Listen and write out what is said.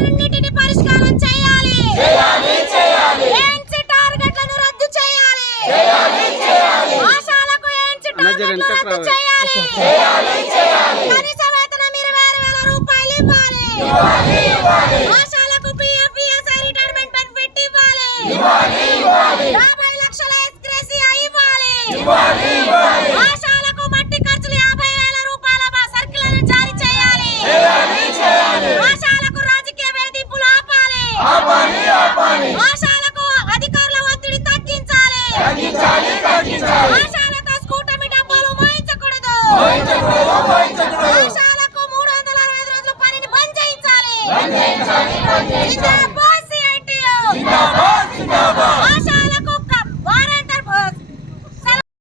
సమస్యలన్నిటిని పరిష్కారం చేయాలి. ఏఎన్సీ టార్గెట్లను రద్దు చేయాలి. ఆశాలకు ఏఎన్సీ టార్గెట్లను రద్దు చేయాలి. కనీస వేతనం 26,000 రూపాయలు ఇవ్వాలి. ఆశాలకు పిఎఫ్ ఈఎస్ఐ రిటైర్మెంట్ బెనిఫిట్ ఇవ్వాలి. 50 లక్షల ఎక్స్గ్రేసియా ఇవ్వాలి. ఆశాలకు మట్టి ఖర్చులు 50,000 రూపాయల సర్కిల్లను జారీ చేయాలి. ఆశాలకు రాజకీయ వేధింపులు ఆపాలి. ఆశాలకు అధికారుల ఒత్తిడి తగ్గించాలి. ఆశాలతో కూటమి డబ్బులు మోయించకూడదు. ఆశాలకు 365 రోజులు పనిని బంద్ చేయించాలి. జిందాబాద్ సిఐటియు.